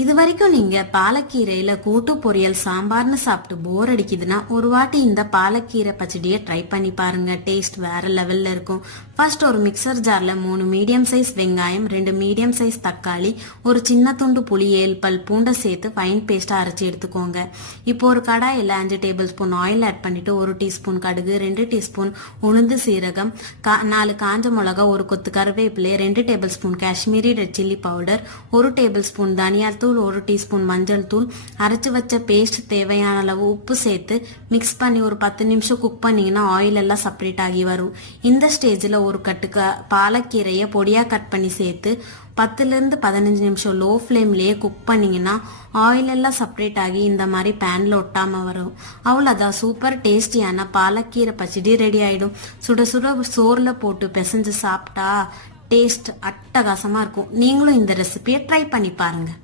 இது வரைக்கும் நீங்க பாலக்கீரையில கூட்டு பொரியல் சாம்பார்னு சாப்பிட்டு போர் அடிக்குதுன்னா ஒரு வாட்டி இந்த பாலக்கீரை பச்சடியை ட்ரை பண்ணி பாருங்க. டேஸ்ட் வேற லெவல்ல இருக்கும். ஃபர்ஸ்ட் ஒரு மிக்சர் ஜார்ல 3 மீடியம் சைஸ் வெங்காயம், 2 மீடியம் சைஸ் தக்காளி, ஒரு சின்ன துண்டு புளி, 7 பல் பூண்டை சேர்த்து ஃபைன் பேஸ்டா அரைச்சி எடுத்துக்கோங்க. இப்போ ஒரு கடாயில 5 டேபிள் ஸ்பூன் ஆயில் ஆட் பண்ணிட்டு 1 டீஸ்பூன் கடுகு, 2 டீஸ்பூன் உளுந்து சீரகம், 4 காஞ்ச மிளகா, ஒரு கொத்து கருவேப்பிலை, 2 table spoon Kashmiri red chilli powder, 1 table spoon தனியா தூள், 1 டீஸ்பூன் மஞ்சள் தூள், அரைச்சு வச்ச பேஸ்ட், தேவையான அளவு உப்பு சேர்த்து மிக்ஸ் பண்ணி ஒரு 10 நிமிஷம் குக் பண்ணீங்கன்னா ஆயில் எல்லாம் செப்பரேட் ஆகி வரும். இந்த ஸ்டேஜ்ல ஒரு கட்டுக்கு பாலக்கீரையை பொடியா கட் பண்ணி சேர்த்து 10 to 15 நிமிஷம் லோ ஃப்ளேம்லயே குக் பண்ணீங்கன்னா ஆயில் எல்லாம் செப்பரேட் ஆகி இந்த மாதிரி பேன்ல ஒட்டாம வரும். அவ்வளோதான், சூப்பர் டேஸ்டியான பாலக்கீரை பச்சடி ரெடி ஆயிடும். சுட சுட சோறுல போட்டு பிசைஞ்சு சாப்பிட்டா டேஸ்ட் அட்டகாசமா இருக்கும். நீங்களும் இந்த ரெசிபியை ட்ரை பண்ணி பாருங்க.